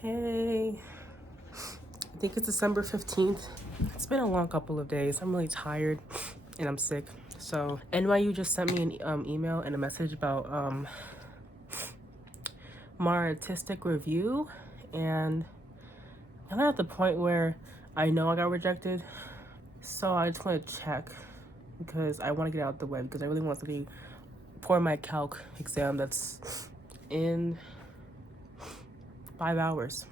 Hey, I think it's December 15th. It's been a long couple of days. I'm really tired and I'm sick. So NYU just sent me an email and a message about my artistic review, and I'm at the point where I know I got rejected. So I just want to check because I want to get out the way because I really want to be for my calc exam that's in 5 hours.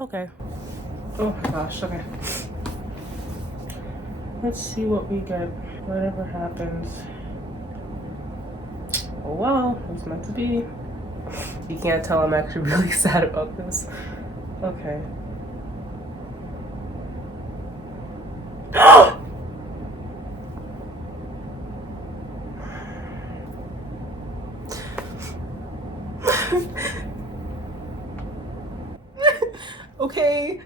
Okay. Oh my gosh, okay. Let's see what we get. Whatever happens. Oh well, it's meant to be. You can't tell I'm actually really sad about this. Okay. Okay.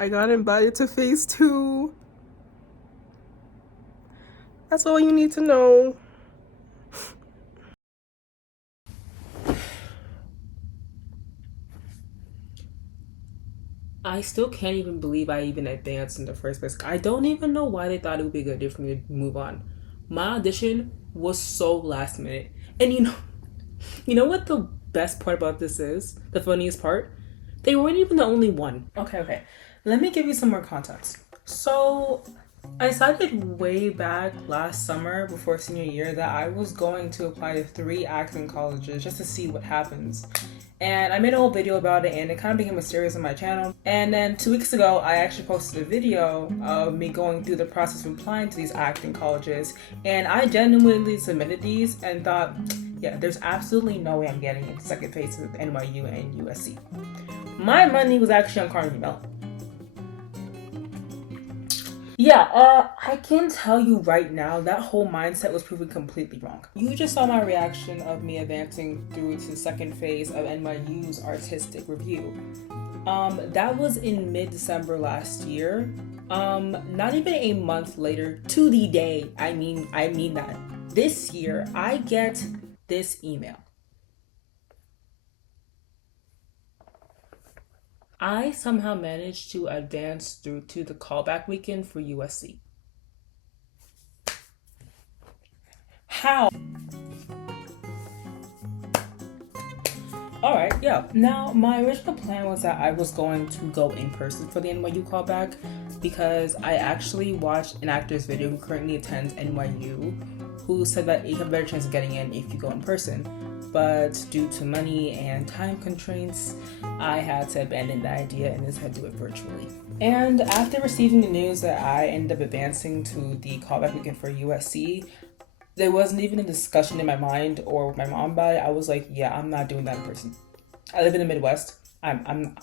I got invited to phase 2. That's all you need to know. I still can't even believe I even advanced in the first place. I don't even know why they thought it would be a good idea for me to move on. My audition was so last minute. And you know what the best part about this is? The funniest part? They weren't even the only one. Okay. Let me give you some more context. So I decided way back last summer before senior year that I was going to apply to 3 acting colleges just to see what happens. And I made a whole video about it, and it kind of became a series on my channel. And then 2 weeks ago, I actually posted a video of me going through the process of applying to these acting colleges. And I genuinely submitted these and thought, yeah, there's absolutely no way I'm getting into second phase with NYU and USC. My money was actually on Carnegie Mellon. Yeah, I can tell you right now that whole mindset was proven completely wrong. You just saw my reaction of me advancing through to the second phase of NYU's artistic review. That was in mid-December last year. Not even a month later, to the day, I mean that. This year, I get this email. I somehow managed to advance through to the callback weekend for USC. How? Alright, yeah. Now, my original plan was that I was going to go in person for the NYU callback because I actually watched an actor's video who currently attends NYU who said that you have a better chance of getting in if you go in person. But due to money and time constraints, I had to abandon the idea and decided to do it virtually. And after receiving the news that I ended up advancing to the callback weekend for USC, there wasn't even a discussion in my mind or with my mom about it. I was like, yeah, I'm not doing that in person. I live in the Midwest. I'm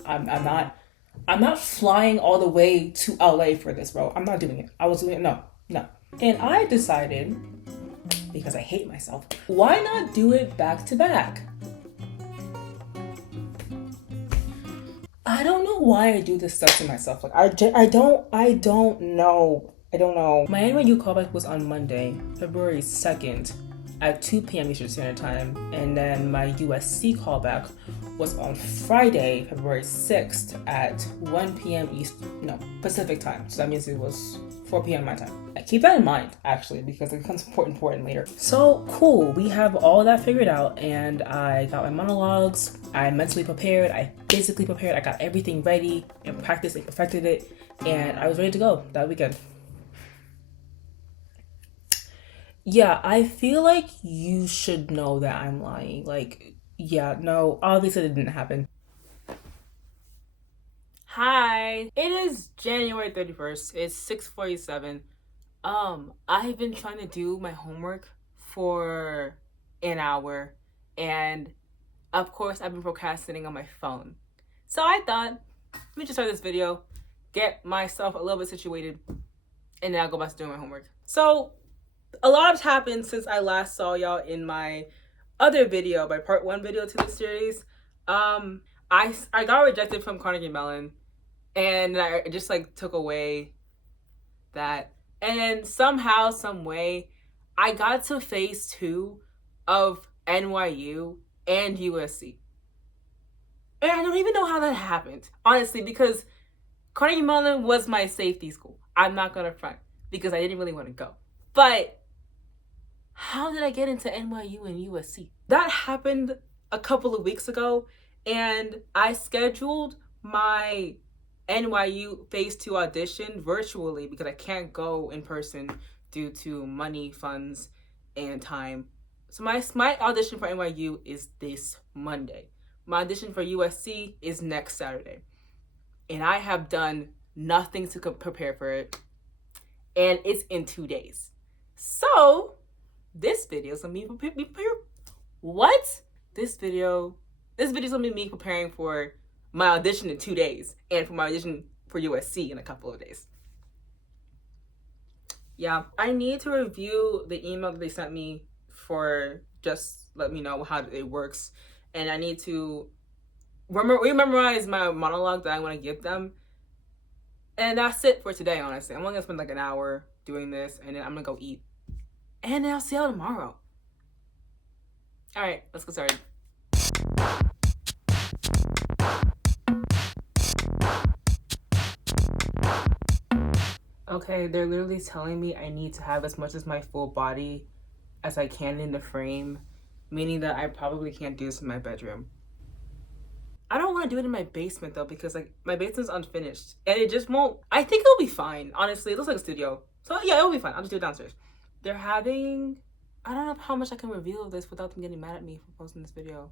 not flying all the way to LA for this, bro. I'm not doing it. I was doing it. No. And I decided, because I hate myself, why not do it back to back? I don't know why I do this stuff to myself. Like I don't know. My NYU callback was on Monday, February 2nd at 2 p.m. Eastern Standard Time, and then my USC callback was on Friday, February 6th at 1 p.m. Pacific time. So that means it was 4 p.m. my time. Keep that in mind, actually, because it becomes important later. So cool, we have all that figured out, and I got my monologues, I mentally prepared, I physically prepared, I got everything ready and practiced and perfected it, and I was ready to go that weekend. Yeah, I feel like you should know that I'm lying. Like, yeah, no, obviously it didn't happen. Hi, it is January 31st. It's 6:47. I've been trying to do my homework for an hour, and of course, I've been procrastinating on my phone. So I thought, let me just start this video, get myself a little bit situated, and then I'll go back to doing my homework. So, a lot has happened since I last saw y'all in my other video, my part 1 video to this series. I got rejected from Carnegie Mellon, and I just took away that. And then somehow, some way, I got to phase 2 of NYU, and USC. And I don't even know how that happened, honestly, because Carnegie Mellon was my safety school. I'm not gonna front because I didn't really want to go. But how did I get into NYU and USC? That happened a couple of weeks ago, and I scheduled my NYU Phase 2 audition virtually because I can't go in person due to money, funds, and time. So my audition for NYU is this Monday. My audition for USC is next Saturday. And I have done nothing to prepare for it. And it's in 2 days. So this video is gonna be what? This video is gonna be me preparing for my audition in 2 days and for my audition for USC in a couple of days. Yeah, I need to review the email that they sent me for just let me know how it works, and I need to memorize my monologue that I want to give them. And that's it for today, honestly. I'm only gonna spend like an hour doing this, and then I'm gonna go eat. And then I'll see y'all tomorrow. All right, let's get started. Okay, they're literally telling me I need to have as much as my full body as I can in the frame, meaning that I probably can't do this in my bedroom. I don't want to do it in my basement though, because like my basement's unfinished and it just won't. I think it'll be fine. Honestly, it looks like a studio, so yeah, it'll be fine. I'll just do it downstairs. They're having. I don't know how much I can reveal of this without them getting mad at me for posting this video.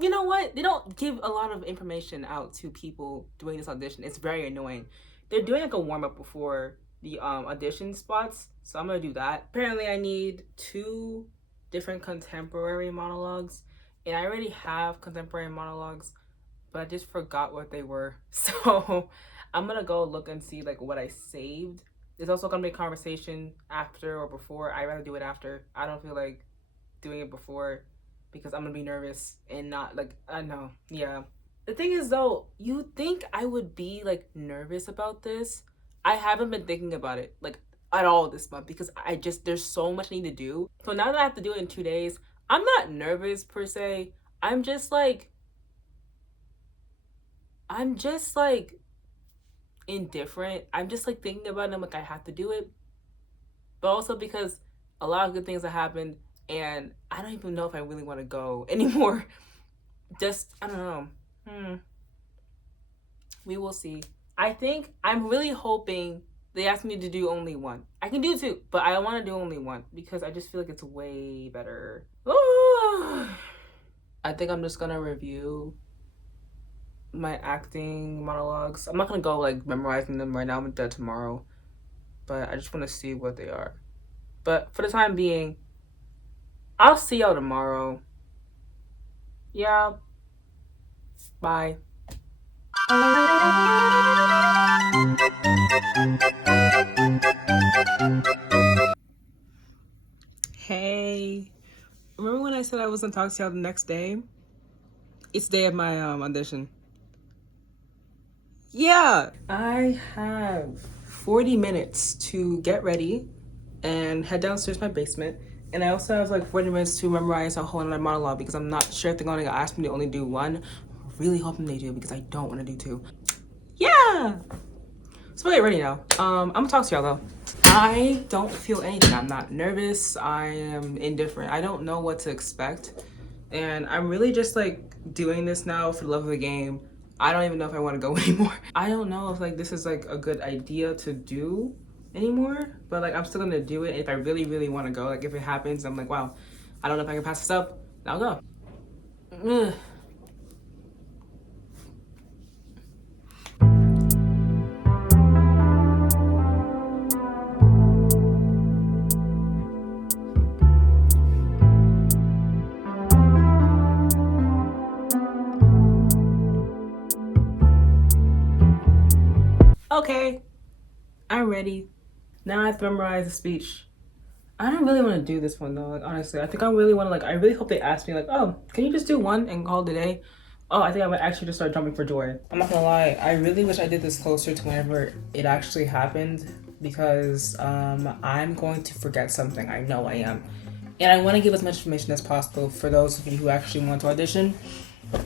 You know what? They don't give a lot of information out to people doing this audition. It's very annoying. They're doing like a warm up before the audition spots, so I'm gonna do that. Apparently, I need 2 different contemporary monologues. And I already have contemporary monologues, but I just forgot what they were. So I'm gonna go look and see like what I saved. There's also gonna be a conversation after or before. I'd rather do it after. I don't feel like doing it before because I'm gonna be nervous and not like, I know, yeah. The thing is though, you think I would be like nervous about this. I haven't been thinking about it like at all this month because there's so much I need to do. So now that I have to do it in 2 days, I'm not nervous per se. I'm just like indifferent. I'm just like thinking about it. I'm like, I have to do it. But also because a lot of good things have happened and I don't even know if I really want to go anymore. Just, I don't know. We will see. I think I'm really hoping they asked me to do only 1. I can do 2, but I want to do only 1 because I just feel like it's way better. I think I'm just gonna review my acting monologues. I'm not gonna go like memorizing them right now. I'm gonna do that tomorrow, but I just want to see what they are. But for the time being, I'll see y'all tomorrow. Yeah. Bye. Hey. Remember when I said I was gonna talk to y'all the next day? It's the day of my audition. Yeah. I have 40 minutes to get ready and head downstairs to my basement. And I also have like 40 minutes to memorize a whole other monologue because I'm not sure if they're gonna ask me to only do 1. I'm really hoping they do because I don't want to do 2. Yeah. So get ready now. I'm gonna talk to y'all though. I don't feel anything. I'm not nervous. I am indifferent. I don't know what to expect. And I'm really just like doing this now for the love of the game. I don't even know if I want to go anymore. I don't know if like this is like a good idea to do anymore, but like I'm still gonna do it. If I really, really want to go, like if it happens, I'm like, wow, I don't know if I can pass this up. I'll go. Ugh. Okay, I'm ready. Now I have to memorize the speech. I don't really want to do this one though, like honestly. I think I really want to like, I really hope they ask me like, oh, can you just do 1 and call it a day? Oh, I think I would actually just start jumping for joy. I'm not gonna lie, I really wish I did this closer to whenever it actually happened because I'm going to forget something. I know I am. And I want to give as much information as possible for those of you who actually want to audition,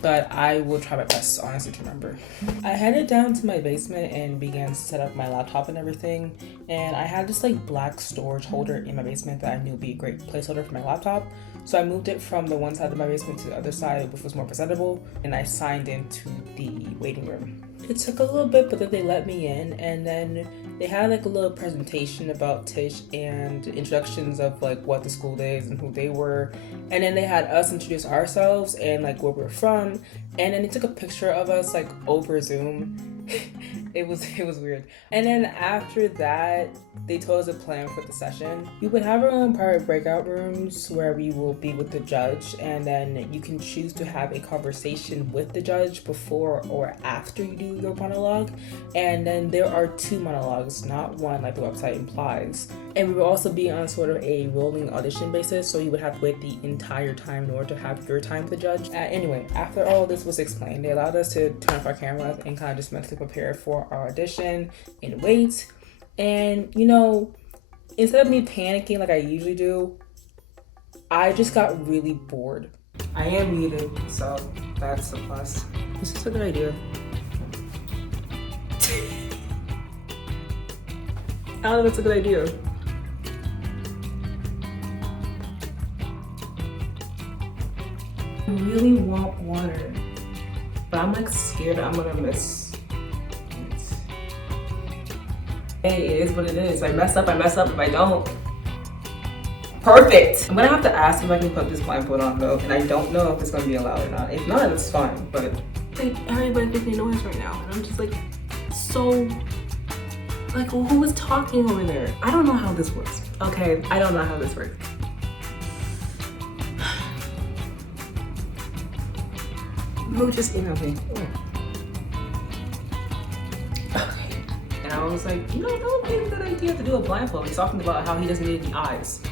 but I will try my best, honestly, to remember. I headed down to my basement and began to set up my laptop and everything. And I had this like black storage holder in my basement that I knew would be a great placeholder for my laptop. So I moved it from the one side of my basement to the other side, which was more presentable, and I signed into the waiting room. It took a little bit, but then they let me in, and then they had like a little presentation about Tish and introductions of like what the school is and who they were, and then they had us introduce ourselves and like where we're from, and then they took a picture of us like over Zoom. It was weird. And then after that, they told us a plan for the session. We would have our own private breakout rooms where we will be with the judge, and then you can choose to have a conversation with the judge before or after you do your monologue. And then there are 2 monologues, not one like the website implies. And we will also be on sort of a rolling audition basis, so you would have to wait the entire time in order to have your time with the judge. Anyway, after all this was explained, they allowed us to turn off our cameras and kind of just mentally prepare for our audition and wait. And you know, instead of me panicking like I usually do, I just got really bored. I am muted, so that's a plus. This is a good idea. I don't know if it's a good idea. I really want water, but I'm like scared that I'm gonna miss it. Hey, it is what it is. I mess up if I don't. Perfect! I'm gonna have to ask if I can put this blindfold on though, and I don't know if it's gonna be allowed or not. If not, it's fine, but like everybody's making noise right now, and I'm just like, so, like, who is talking over there? I don't know how this works. Okay, I don't know how this works. Who just emailed me? Okay. And I was like, you know, that would be a good idea to do a blindfold. He's talking about how he doesn't need any eyes.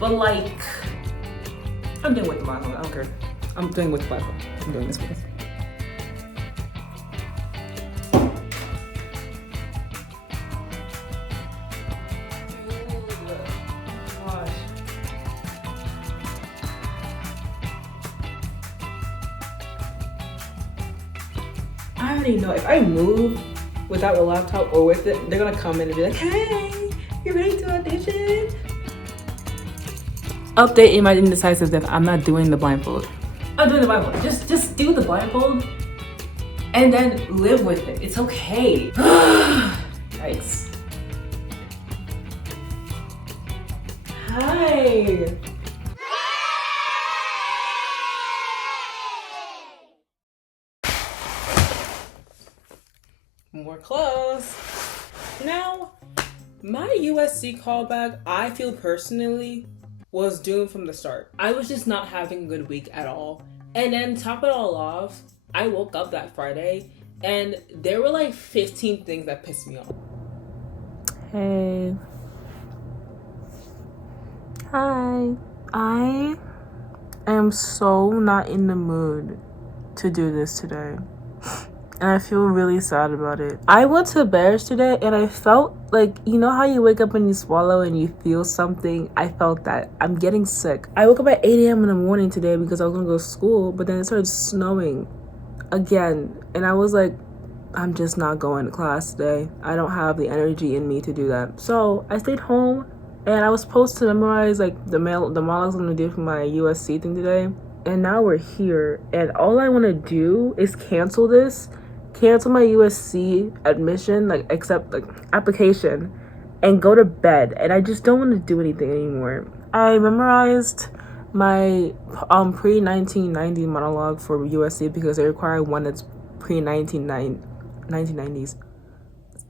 But like, I'm doing with the blindfold. I don't care. I'm doing with the blindfold. I'm doing this with. I already know if I move without a laptop or with it, they're gonna come in and be like, hey, you ready to audition? Update in my indecisive that I'm not doing the blindfold. I'm doing the blindfold. Just do the blindfold and then live with it. It's okay. Yikes. Hi. More clothes. Now, my USC callback, I feel personally, was doomed from the start. I was just not having a good week at all. And then top it all off, I woke up that Friday and there were like 15 things that pissed me off. Hey. Hi. I am so not in the mood to do this today. And I feel really sad about it. I went to Bears today and I felt like, you know how you wake up and you swallow and you feel something? I felt that. I'm getting sick. I woke up at 8 a.m. in the morning today because I was gonna go to school, but then it started snowing again. And I was like, I'm just not going to class today. I don't have the energy in me to do that. So I stayed home and I was supposed to memorize like the monologues I'm gonna do for my USC thing today. And now we're here and all I wanna do is cancel my USC admission, like accept like application and go to bed, and I just don't want to do anything anymore. I memorized my pre-1990 monologue for USC because they require one that's pre-1990s.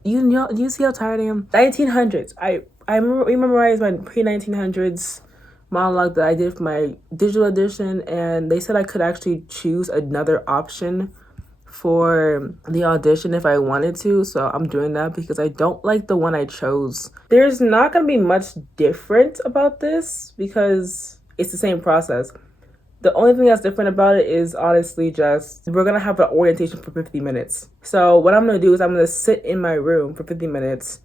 You know, do you see how tired I am? 1900s. I memorized my pre-1900s monologue that I did for my digital edition, and they said I could actually choose another option for the audition if I wanted to, so I'm doing that because I don't like the one I chose. There's not gonna be much different about this because it's the same process. The only thing that's different about it is honestly just we're gonna have an orientation for 50 minutes. So what I'm gonna do is I'm gonna sit in my room for 50 minutes,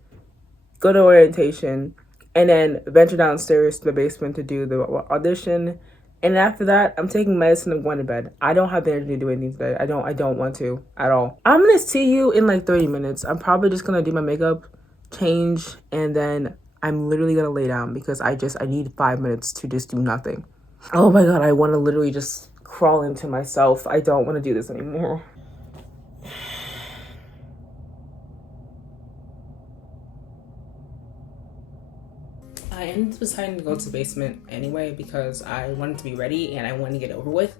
go to orientation, and then venture downstairs to the basement to do the audition. And after that, I'm taking medicine and going to bed. I don't have the energy to do anything today. I don't want to at all. I'm gonna see you in like 30 minutes. I'm probably just gonna do my makeup, change, and then I'm literally gonna lay down because I need 5 minutes to just do nothing. Oh my god, I wanna literally just crawl into myself. I don't wanna do this anymore. I ended up deciding to go to the basement anyway because I wanted to be ready and I wanted to get it over with.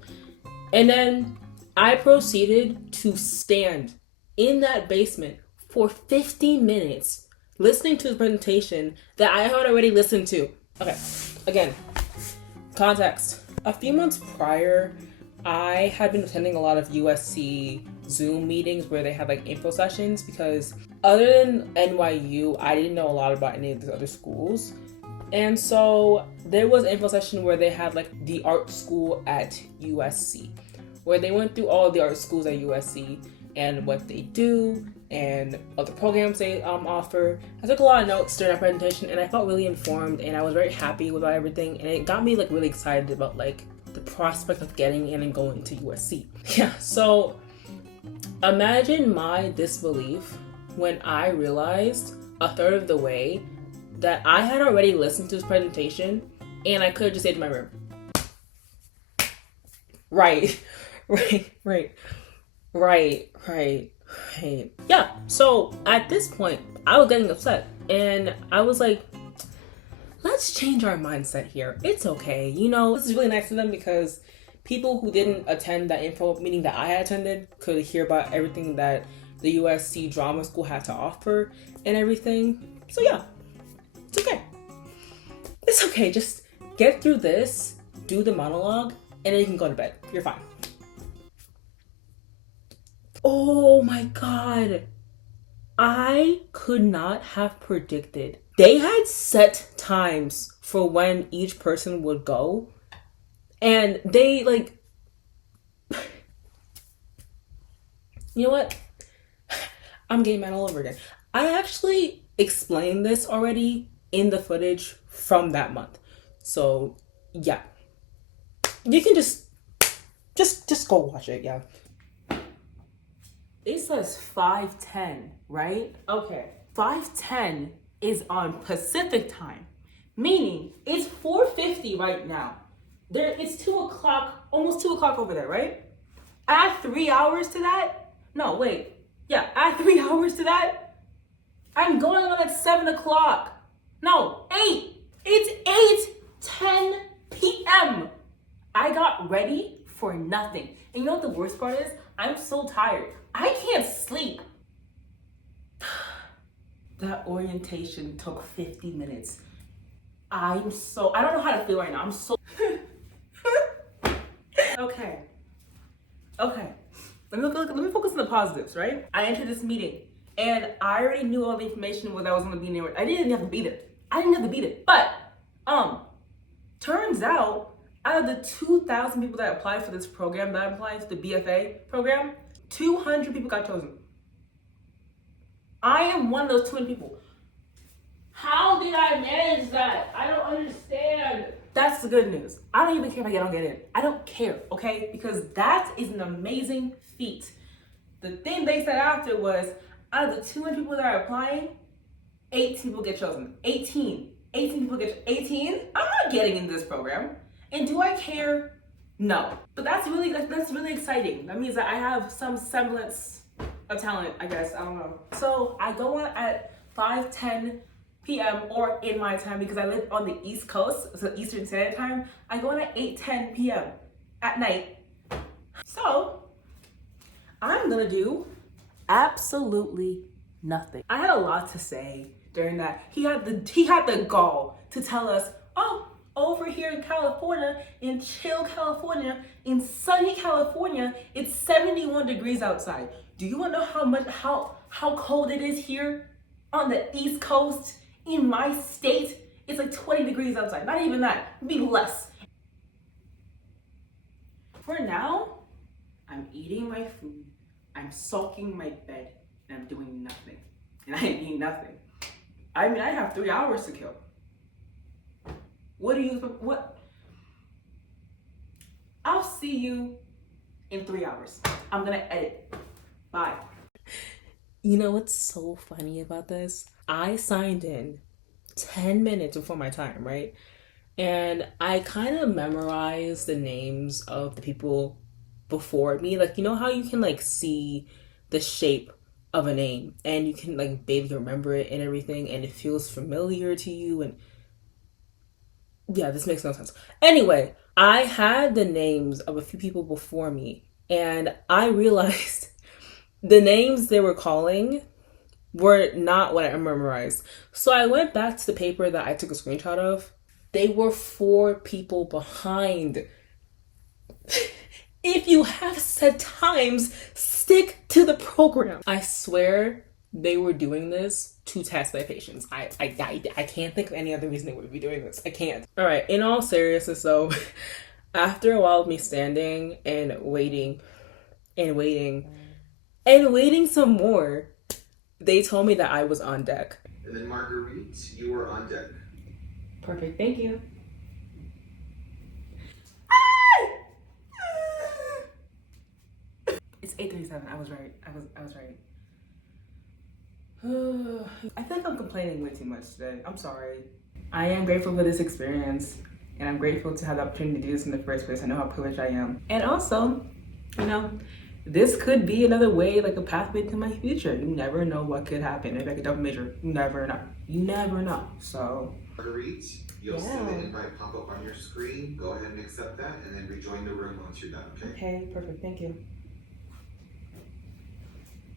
And then I proceeded to stand in that basement for 15 minutes listening to a presentation that I had already listened to. Okay, again, context. A few months prior, I had been attending a lot of USC Zoom meetings where they had like info sessions because other than NYU, I didn't know a lot about any of these other schools. And so there was an info session where they had like the art school at USC, where they went through all of the art schools at USC and what they do and other programs they offer. I took a lot of notes during that presentation and I felt really informed and I was very happy with everything, and it got me like really excited about like the prospect of getting in and going to USC. Yeah, so imagine my disbelief when I realized a third of the way that I had already listened to this presentation and I could have just stayed in my room. Right. Yeah, so at this point, I was getting upset and I was like, let's change our mindset here. It's okay. You know, this is really nice of them because people who didn't attend that info meeting that I had attended could hear about everything that the USC Drama School had to offer and everything. So yeah, it's okay. It's okay. Just get through this, do the monologue, and then you can go to bed. You're fine. Oh my god. I could not have predicted. They had set times for when each person would go. And they like you know what? I'm getting mad all over again. I actually explained this already in the footage from that month. So yeah. You can just go watch it, yeah. It says 5:10, right? Okay. 5:10 is on Pacific time, meaning it's 4:50 right now. It's 2:00, almost 2:00 over there, right? Add 3 hours to that. No, wait. Yeah, add 3 hours to that. I'm going on at 7:00. No, 8. It's 8:10 p.m. I got ready for nothing. And you know what the worst part is? I'm so tired. I can't sleep. That orientation took 50 minutes. I don't know how to feel right now. I'm so Okay. Let me focus on the positives, right? I entered this meeting and I already knew all the information that I was gonna be there. I didn't have to be there. But turns out out of the 2,000 people that applied for this program that I applied to the BFA program, 200 people got chosen. I am one of those 200 people. How did I manage that? I don't understand. That's the good news. I don't even care if I don't get in. I don't care, okay? Because that is an amazing feat. The thing they said after was, out of the 200 people that are applying, 18 people get chosen. 18 people get 18? I'm not getting in this program. And do I care? No. But that's really exciting. That means that I have some semblance of talent, I guess. I don't know. So I go on at 5:10 p.m. or in my time because I live on the East Coast, so Eastern Standard Time. I go on at 8:10 p.m. at night. So I'm gonna do absolutely nothing. I had a lot to say during that. He had the gall to tell us, oh, over here in California, in chill California, in sunny California, it's 71 degrees outside. Do you want to know how cold it is here on the East Coast? In my state, it's like 20 degrees outside. Not even that, maybe less. For now, I'm eating my food, I'm sulking my bed, and I'm doing nothing. And I mean nothing. I mean, I have 3 hours to kill. What do you, what? I'll see you in 3 hours. I'm gonna edit. Bye. You know what's so funny about this? I signed in 10 minutes before my time, right? And I kind of memorized the names of the people before me. Like, you know how you can like see the shape of a name and you can like vaguely remember it and everything and it feels familiar to you. And yeah, this makes no sense. Anyway, I had the names of a few people before me and I realized the names they were calling were not what I memorized. So I went back to the paper that I took a screenshot of. They were 4 people behind. If you have set times, stick to the program. I swear they were doing this to test my patience. I can't think of any other reason they would be doing this. I can't. All right, in all seriousness though, after a while of me standing and waiting and waiting and waiting some more, they told me that I was on deck. And then Marguerite, you are on deck. Perfect, thank you. It's 8:37. I was right. I was right. I feel like I'm complaining way too much today. I'm sorry. I am grateful for this experience, and I'm grateful to have the opportunity to do this in the first place. I know how privileged I am, and also, you know, this could be another way, like a pathway to my future. You never know what could happen. If I could double major, you never know. You never know. So, Marguerite, you'll see the invite pop up on your screen. Go ahead and accept that, and then rejoin the room once you're done. Okay. Okay. Perfect. Thank you.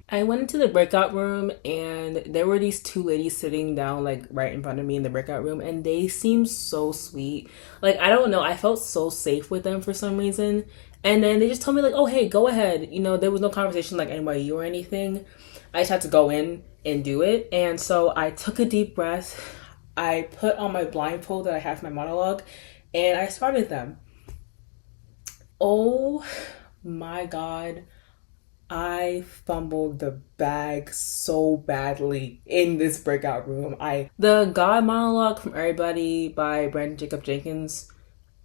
I went into the breakout room and there were these 2 ladies sitting down like right in front of me in the breakout room and they seemed so sweet. Like, I don't know, I felt so safe with them for some reason. And then they just told me like, "Oh, hey, go ahead." You know, there was no conversation like NYU or anything. I just had to go in and do it. And so I took a deep breath. I put on my blindfold that I have for my monologue and I started them. Oh my God. I fumbled the bag so badly in this breakout room. The God monologue from Everybody by Brandon Jacob Jenkins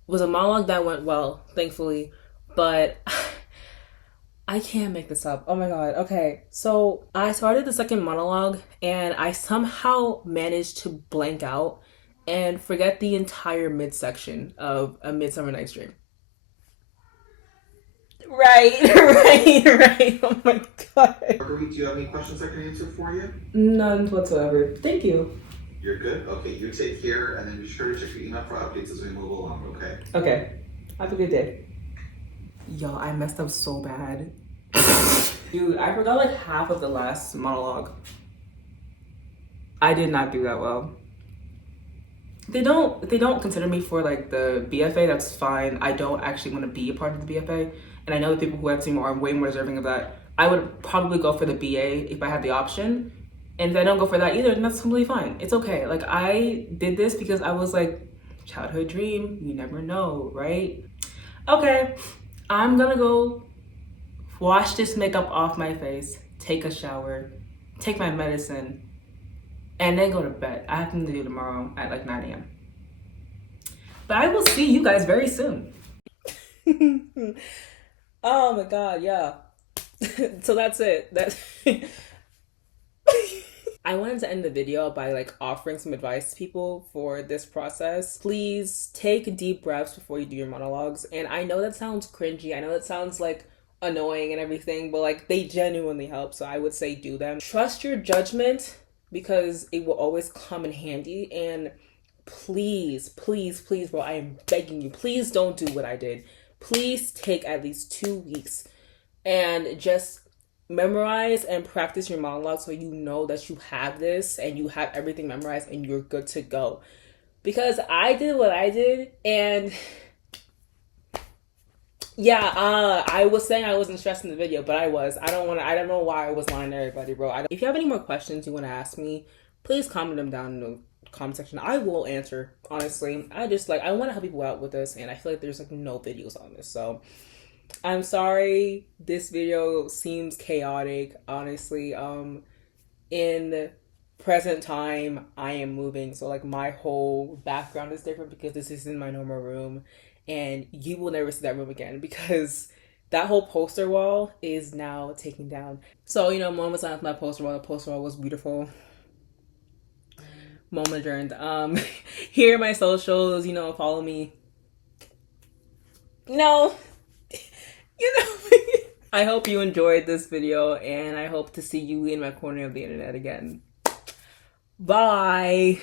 was a monologue that went well, thankfully, but I can't make this up. Oh my God. Okay. So I started the second monologue and I somehow managed to blank out and forget the entire midsection of A Midsummer Night's Dream. Right. Oh my God. Marguerite, do you have any questions I can answer for you? None whatsoever. Thank you. You're good? Okay, you take care, and then be sure to check your email for updates as we move along, okay? Okay. Have a good day. Yo, I messed up so bad. Dude, I forgot like half of the last monologue. I did not do that well. If they don't consider me for like the BFA, that's fine. I don't actually want to be a part of the BFA. And I know the people who have seen more are way more deserving of that. I would probably go for the BA if I had the option. And if I don't go for that either, then that's completely fine. It's okay. Like, I did this because I was like, childhood dream, you never know, right? Okay, I'm gonna go wash this makeup off my face, take a shower, take my medicine, and then go to bed. I have something to do tomorrow at like 9 a.m. But I will see you guys very soon. Oh my God, yeah. So that's it. I wanted to end the video by like offering some advice to people for this process. Please take deep breaths before you do your monologues. And I know that sounds cringy. I know that sounds like annoying and everything, but like they genuinely help. So I would say do them. Trust your judgment because it will always come in handy. And please, bro, I am begging you, please don't do what I did. Please take at least 2 weeks and just memorize and practice your monologue so you know that you have this and you have everything memorized and you're good to go. Because I did what I did and yeah, I was saying I wasn't stressed in the video, but I was. I don't know why I was lying to everybody, bro. If you have any more questions you want to ask me, please comment them down in the comment section. I will answer, honestly. I want to help people out with this and I feel like there's like no videos on this, so I'm sorry this video seems chaotic, honestly. In present time I am moving, so like my whole background is different because this is in my normal room, and you will never see that room again because that whole poster wall is now taken down. So mom was on my poster wall. The poster wall was beautiful. Mom adjourned. Here are my socials. Follow me. No, you know. I hope you enjoyed this video, and I hope to see you in my corner of the internet again. Bye.